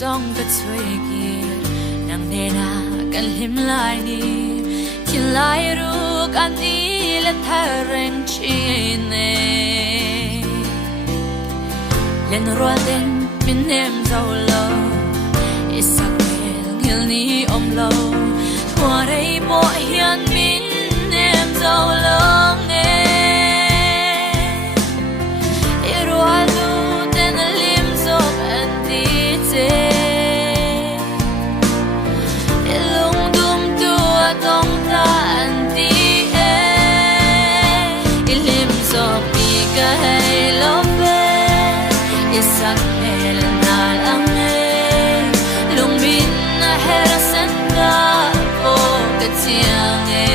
zong ka chui ki nang ne na kan lim lai ni tin lai ru kan ni le thareng chi ne len rual den min nem zau lo isak mel ngil ni om lo hoa rei mo hian min nem zau lo nge i rual lu ten lim zok an ti che i lung dum tua tong ta an ti e i lim zok pi ka hai lo ve isak mel na lang e lung bin na hera sen ka o ka chiang e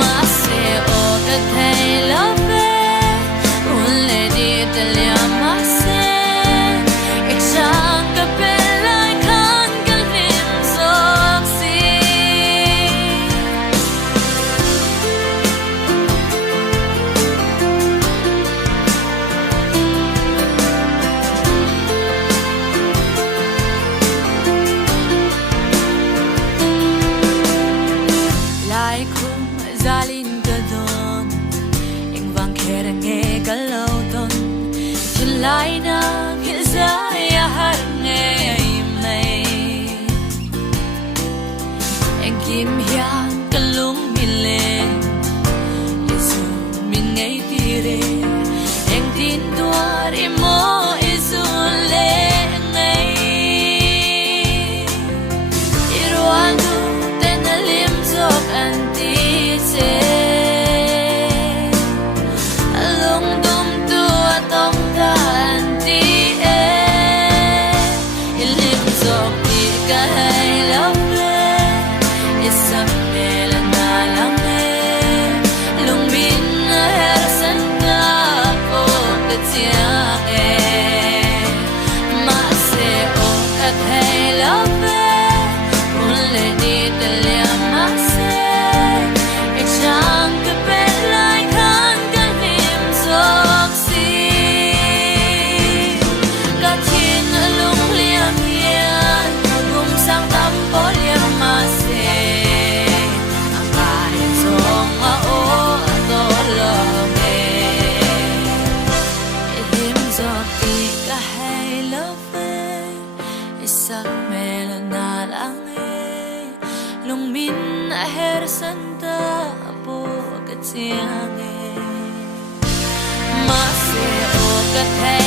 ma se o ka thai lo ve un le di te le ma se ik chang ka pe lai khan kal lim zok si lai khum zalin ka don eng wang kher nge ka lo don tin lai na khil za ya har nge im nei eng kim hian ka lung min le yesu min ngai ti re eng tin tuar i mo isu le ngai i ruan du ten lim zok an ti che lung dum tua tong ta an ti e i lim zok pi ka hai lo ve isak mel na lang e lung bin na her san ka o ka chiang e ma se o ka thai lo ve un le di te le ma se ik chang ka pe lai khan kan lim zok si ka thin lung liam hian gum sang tam po liam ma se a kai zong a o to lo me i lim zok ti ka hai lo ve isak mel na lang e lung min a her san ta po ka chiang e ma se o ka thai